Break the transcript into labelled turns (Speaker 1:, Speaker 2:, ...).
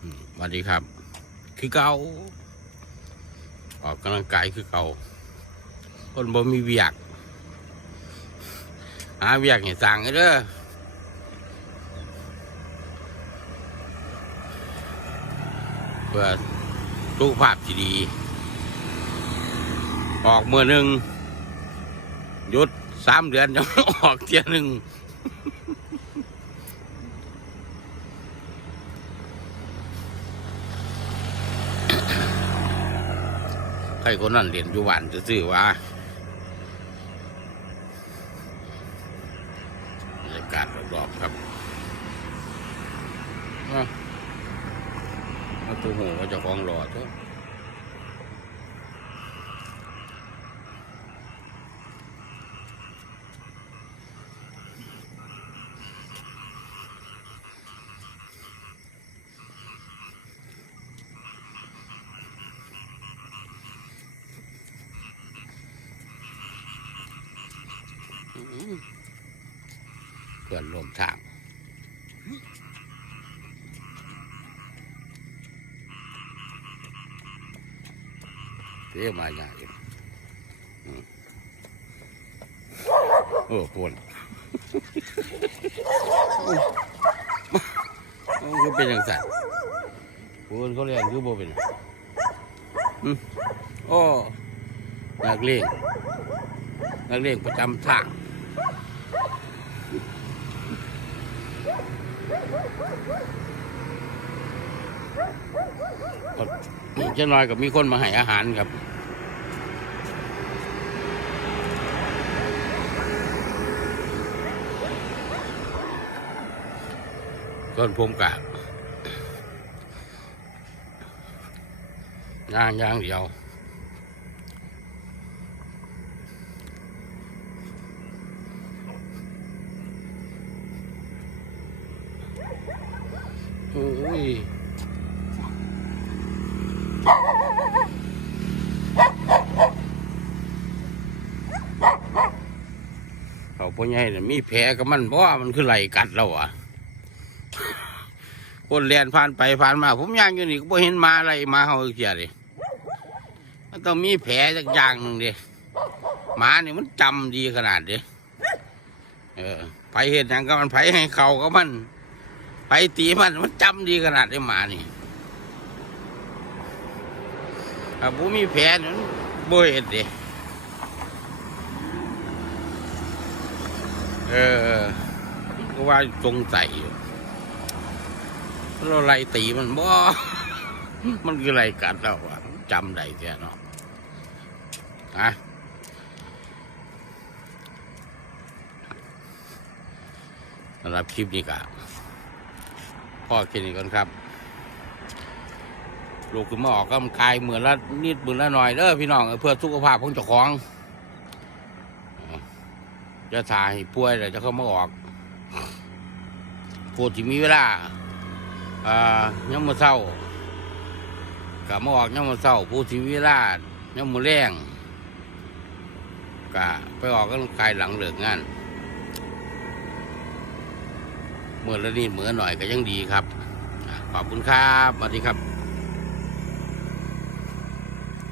Speaker 1: สวัสดีครับ คือเก่าออกกำลังกายคือเก่าคนบ่มีเวียก หาเวียกให้สั่งเด้อเพื่อสุขภาพที่ดี ออกมือหนึ่งหยุดสามเดือนจะออกเที่ยหนึ่ง รคนนั้นเรียนอยู่บ้านจะซื้อๆว่าบรรยากาศรอบๆครับมาตัวหูว่าจะคล้องรอตัว เพื่อนร่วมทางเรียมาอย่างนี้อืมโอ้คนมันก็เป็นอย่างสัตว์คนเขาเรียนคือโบเป็นอืมโอ้นักเลงนักเลงประจำทาง เจ้าน้อยกับมีคนมาให้อาหารครับส่วนผมกะย่างย่างเดียวโอ้ย เขาพ่อใหญ่เนี่ยมีแผลกับมันเพราะว่ามันคือไหลกัดเราอะคนเรียนผ่านไปผ่านมา ผมย่างอยู่นี่ก็บ่เห็นมาอะไรมาเฮาเกียเลยมันต้องมีแผลสักอย่างหนึ่งดิหมาเนี่ยมันจำดีขนาดเดิเออไปเห็นอย่างก็มันไผให้เขาก็มันไปตีมันมันจำดีขนาดไอ้หมานี่ถ้าผมมีแผลนี่มันบ่เห็นเดิ เออก็ว่าสงสัยอยู่เราไล่ตีมันบ่ มันคืออะไรกัดเราอะจำได้แค่เนาะฮะสำหรับคลิปนี้ก็พ่อแค่นี้ก่อนครับ ลูกขึ้นมาออกกำลังกายเหมือนละนิดเหมือนละหน่อยเด้อพี่น้องเพื่อสุขภาพของเจ้าของ จะถ่ายป่วยเลยจะเข้ามาออกพูดที่มีเวลาอ่ายังมาเศร้ากับมาออกยังมาเศร้าพูดที่มีเวลายังมาแรงกะไปออกก็กายหลังเลิกงานเมื่อละนิดเหมือหน่อยก็ยังดีครับ ขอบคุณครับสวัสดีครับ